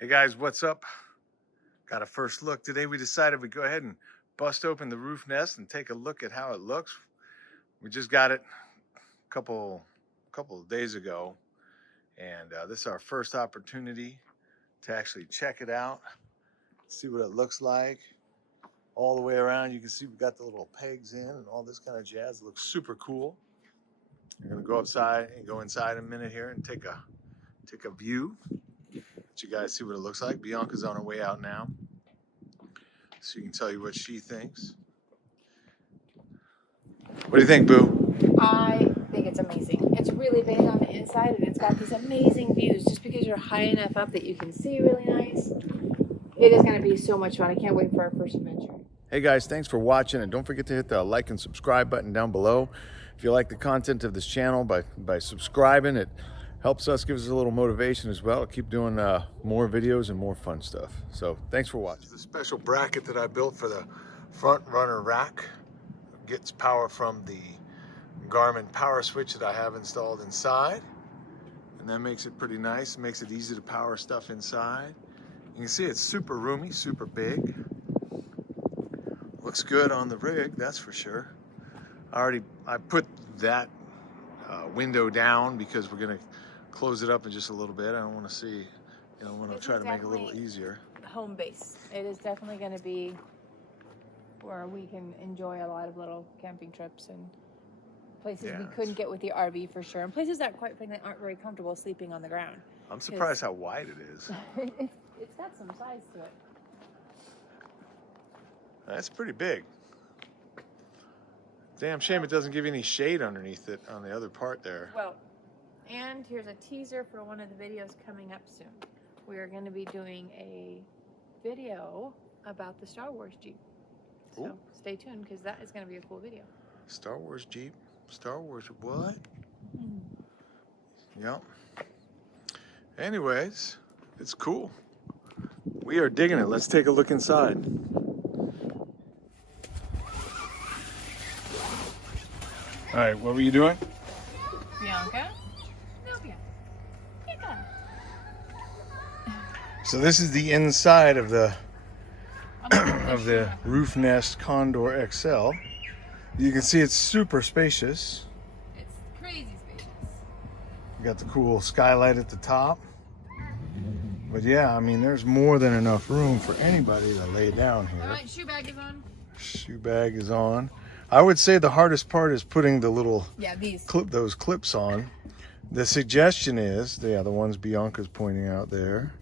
Hey guys, what's up? Got a first look. Today we decided we'd go ahead and bust open the roof nest and take a look at how it looks. We just got it a couple of days ago, and this is our first opportunity to actually check it out, see what it looks like. All the way around, you can see we got the little pegs in and all this kind of jazz. It looks super cool. We're gonna go outside and go inside in a minute here and take a view. Let you guys see what it looks like. Bianca's on her way out now, so you can tell you what she thinks. What do you think, Boo? I think it's amazing. It's really big on the inside, and it's got these amazing views. Just because you're high enough up that you can see really nice, it is going to be so much fun. I can't wait for our first adventure. Hey guys, thanks for watching, and don't forget to hit the like and subscribe button down below. If you like the content of this channel, by subscribing, it helps us, gives us a little motivation as well to keep doing more videos and more fun stuff. So thanks for watching. This is the special bracket that I built for the front runner rack. It gets power from the Garmin power switch that I have installed inside, and that makes it pretty nice. It makes it easy to power stuff inside. You can see it's super roomy, super big. Looks good on the rig, that's for sure. I put that window down because we're gonna close it up in just a little bit. I don't want to see, I want to try to make it a little easier. Home base. It is definitely going to be where we can enjoy a lot of little camping trips and places we couldn't get with the RV for sure, and places that quite frankly aren't very comfortable sleeping on the ground. I'm surprised how wide it is. It's got some size to it. That's pretty big. Damn shame it doesn't give you any shade underneath it on the other part there. Well, and here's a teaser for one of the videos coming up soon. We are going to be doing a video about the Star Wars Jeep. So Ooh. Stay tuned, because that is going to be a cool video. Star Wars Jeep? Star Wars what? Yep. Anyways, it's cool. We are digging it. Let's take a look inside. All right, what were you doing? Bianca? No, Bianca. So this is the inside of the of the Roofnest Condor XL. You can see it's super spacious. It's crazy spacious. You got the cool skylight at the top. But yeah, I mean, there's more than enough room for anybody to lay down here. All right, shoe bag is on. Shoe bag is on. I would say the hardest part is putting the little those clips on. The suggestion is, the ones Bianca's pointing out there.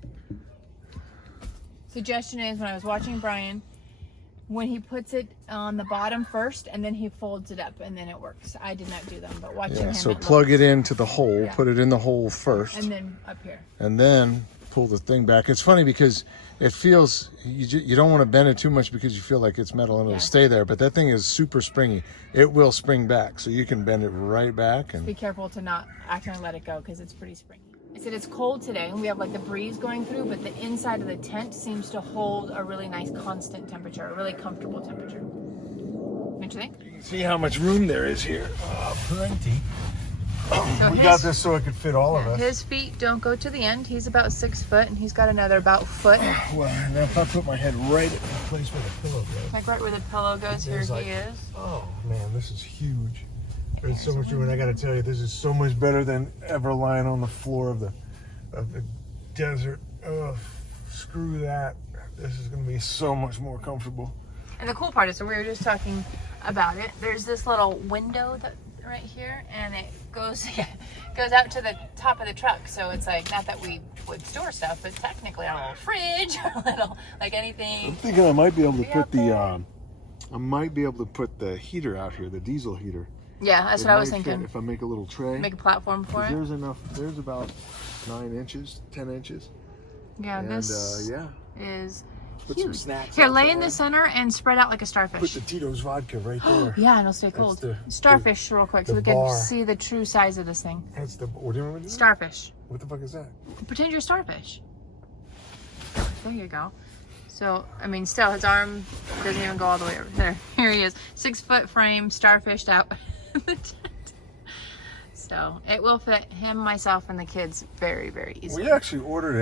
Suggestion is, when I was watching Brian, when he puts it on the bottom first and then he folds it up and then it works. I did not do them, but watching him. So plug it into the hole, put it in the hole first. And then up here. And then pull the thing back. It's funny because it feels, you don't want to bend it too much because you feel like it's metal and it'll stay there, but that thing is super springy. It will spring back, so you can bend it right back. And be careful to not accidentally let it go, because it's pretty springy. I said it's cold today and we have like the breeze going through, but the inside of the tent seems to hold a really nice constant temperature, a really comfortable temperature. Don't you think? You can see how much room there is here. Plenty. So we got this so it could fit all of us. His feet don't go to the end. He's about 6 foot, and he's got another about foot. Well, now if I put my head right at the place where the pillow goes. Like right where the pillow goes, here he is. Oh man, this is huge. There's so much room, and I got to tell you, this is so much better than ever lying on the floor of the desert. Oh, screw that. This is going to be so much more comfortable. And the cool part is, so we were just talking about it. There's this little window that right here, and it goes out to the top of the truck. So it's like, not that we would store stuff, but technically a little fridge or a little, like anything. I'm thinking I might be able to put the heater out here, the diesel heater. Yeah, that's what I was thinking. If I make a little tray. Make a platform for it. There's about 9 inches, 10 inches. Yeah, and, this is put huge. some snacks Here, lay in the center and spread out like a starfish. Put the Tito's vodka right there. Yeah, and it'll stay cold. Starfish, real quick, so we can see the true size of this thing. That's the, what do you want to do? Starfish. What the fuck is that? Pretend you're a starfish. There you go. So, I mean, still, his arm doesn't even go all the way over there. Here he is. 6 foot frame, starfished out. So it will fit him, myself, and the kids very, very easily. We actually ordered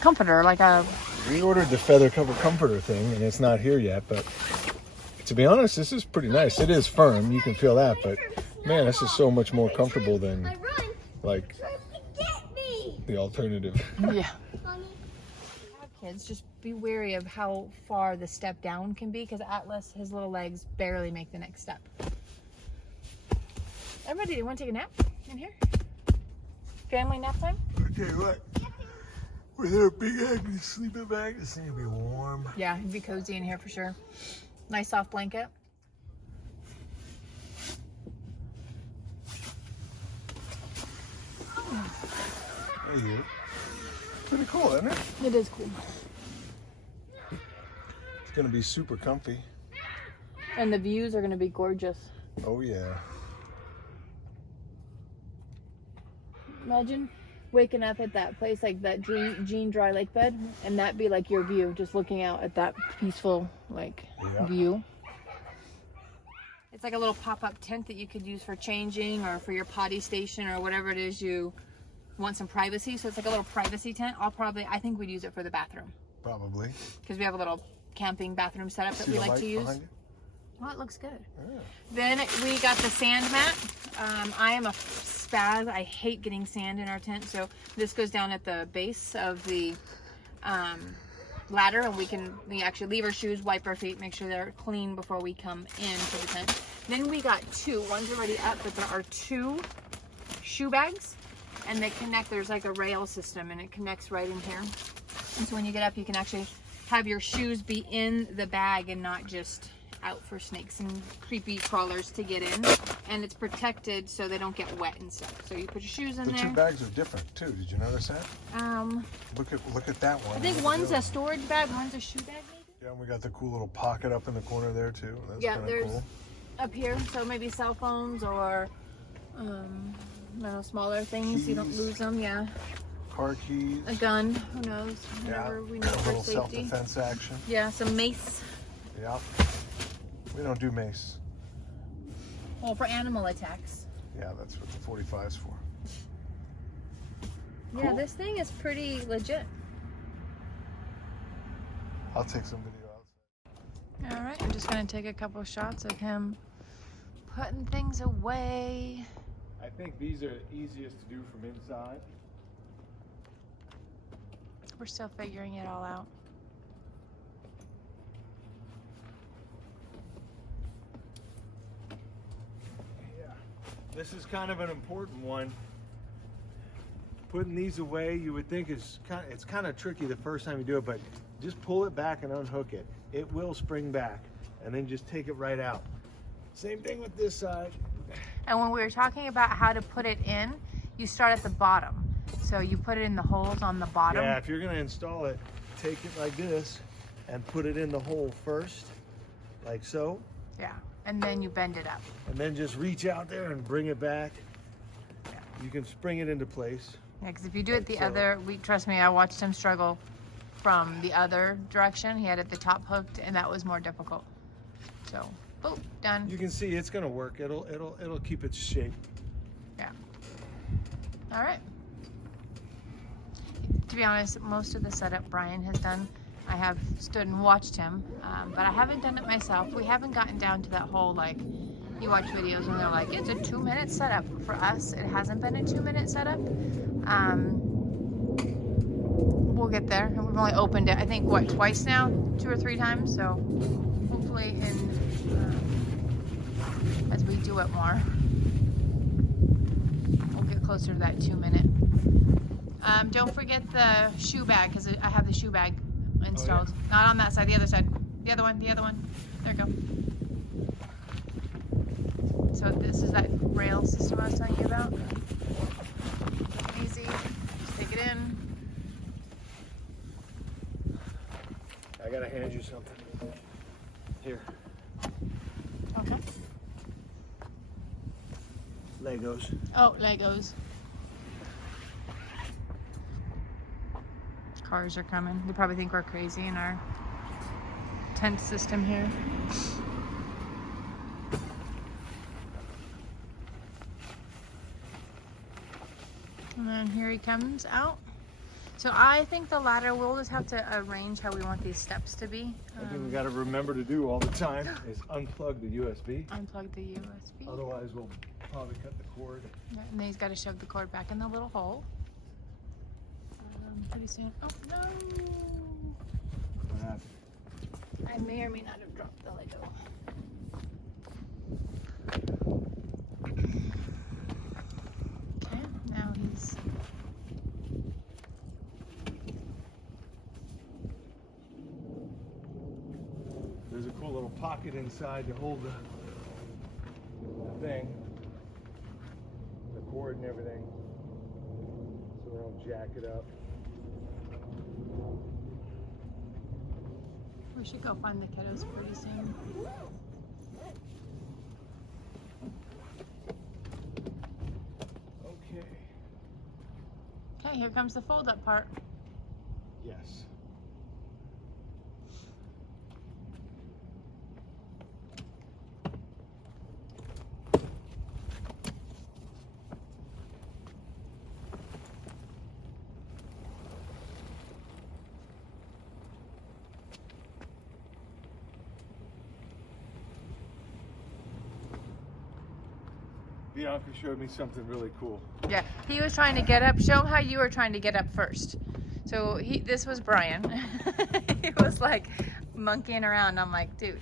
comforter, like a. We ordered the feather cover comforter thing, and it's not here yet. But to be honest, this is pretty nice. It is firm, you can feel that. But man, this is so much more comfortable than like the alternative. Yeah. Kids, just be wary of how far the step down can be, because Atlas, his little legs barely make the next step. Everybody, do you want to take a nap in here? Family nap time? I tell you what, with our big ugly sleeping bag, this thing will be warm. Yeah, it'd be cozy in here for sure. Nice soft blanket. Hey, you. Pretty cool, isn't it? It is cool. It's gonna be super comfy. And the views are gonna be gorgeous. Oh yeah. Imagine waking up at that place, like that Jean Dry Lake bed, and that be like your view, just looking out at that peaceful view. It's like a little pop-up tent that you could use for changing or for your potty station or whatever it is you want some privacy. So it's like a little privacy tent. I think we'd use it for the bathroom. Probably. Because we have a little camping bathroom setup that we like to use. Well, it looks good. Yeah. Then we got the sand mat. I am a spaz. I hate getting sand in our tent. So this goes down at the base of the ladder, and we actually leave our shoes, wipe our feet, make sure they're clean before we come into the tent. Then we got one's already up, but there are 2 shoe bags, and they connect. There's like a rail system, and it connects right in here. And so when you get up, you can actually have your shoes be in the bag and not just out for snakes and creepy crawlers to get in. And it's protected so they don't get wet and stuff. So you put your shoes in there. The 2 bags are different too. Did you notice that? Look at that one. I think one's a storage bag, one's a shoe bag maybe. Yeah, and we got the cool little pocket up in the corner there too. That's Yeah, kind of there's cool. up here, so maybe cell phones or I don't know, smaller things. You don't Keys. lose them. Yeah. Car keys. A gun. Who knows? Whatever we need a for little safety. self-defense action. Yeah. Some mace. Yeah. We don't do mace. Well, for animal attacks. Yeah, that's what the 45's for. Yeah, Cool. this thing is pretty legit. I'll take some video outside. All right, I'm just gonna take a couple shots of him putting things away. I think these are easiest to do from inside. We're still figuring it all out. Yeah. This is kind of an important one. Putting these away, you would think it's kind of tricky the first time you do it, but just pull it back and unhook it. It will spring back, and then just take it right out. Same thing with this side. And when we were talking about how to put it in, you start at the bottom. So you put it in the holes on the bottom. Yeah, if you're gonna install it, take it like this and put it in the hole first, like so. Yeah, and then you bend it up. And then just reach out there and bring it back. Yeah. You can spring it into place. Yeah, because if you do it the So- other, trust me, I watched him struggle from the other direction. He had it the top hooked, and that was more difficult. So, boom, done. You can see it's gonna work. It'll keep its shape. Yeah. All right. To be honest, most of the setup Brian has done, I have stood and watched him, but I haven't done it myself. We haven't gotten down to that whole, like, you watch videos and they're like, it's a 2-minute setup. For us, it hasn't been a 2-minute setup. We'll get there. And we've only opened it, I think, what, twice now? 2 or 3 times. So hopefully as we do it more, we'll get closer to that 2-minute. Don't forget the shoe bag, because I have the shoe bag installed. Oh, yeah. Not on that side, the other side. The other one. There we go. So this is that rail system I was telling you about. Easy. Just take it in. I gotta hand you something. Here, Okay. Legos. Oh, Legos. Cars are coming. They probably think we're crazy in our tent system here. And then here he comes out. So I think the ladder, we'll just have to arrange how we want these steps to be. One thing we got to remember to do all the time is unplug the USB. Unplug the USB. Otherwise, we'll probably cut the cord. Yeah, and then he's got to shove the cord back in the little hole. Pretty soon. Oh no! What happened? I may or may not have dropped the Lego. Okay, now he's. There's a cool little pocket inside to hold the thing, the cord and everything, so we don't jack it up. We should go find the kiddos pretty soon. Okay. Okay, here comes the fold-up part. Yes. Bianca showed me something really cool. Yeah, he was trying to get up. Show him how you were trying to get up first. So this was Brian. He was like monkeying around. I'm like, dude,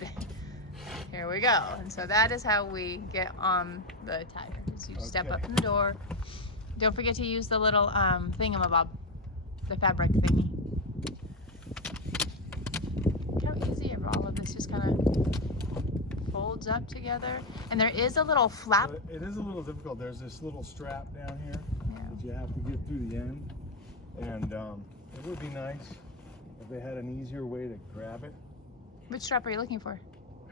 here we go. And so that is how we get on the tiger. So you step up in the door. Don't forget to use the little thingamabob, the fabric thingy. Look how easy all of this just kind of folds up together. And there is a little flap. It is a little difficult. There's this little strap down here that you have to get through the end. And it would be nice if they had an easier way to grab it. Which strap are you looking for?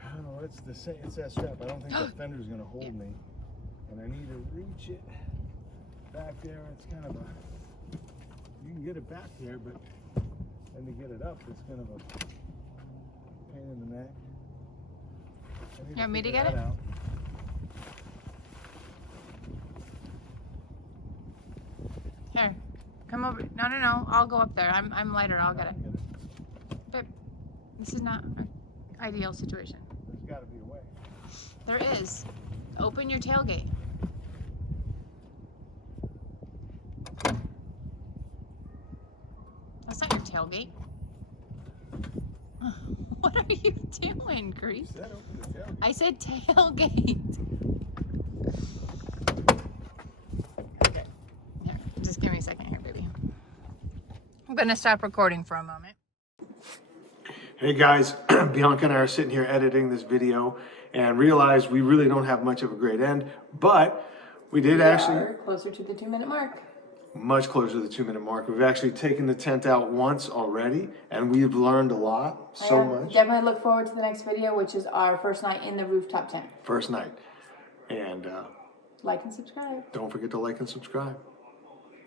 I don't know, it's the same, it's that strap. I don't think the fender's gonna hold me. And I need to reach it back there. It's kind of a, you can get it back there, but then to get it up, it's kind of a pain in the neck. You want me to get it? Out. Here, come over. No. I'll go up there. I'm lighter. I'll get it. Babe, this is not an ideal situation. There's got to be a way. There is. Open your tailgate. That's not your tailgate. What are you doing, Grease? You said open the tailgate. I said tailgate. Okay. Here, just give me a second here, baby. I'm gonna stop recording for a moment. Hey guys, Bianca and I are sitting here editing this video and realized we really don't have much of a great end, but we did actually closer to the 2-minute mark. Much closer to the 2-minute mark. We've actually taken the tent out once already, and we've learned a lot, so much. Definitely look forward to the next video, which is our first night in the rooftop tent. First night. And Like and subscribe. don't forget to like and subscribe.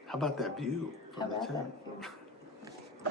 How about that view from the tent?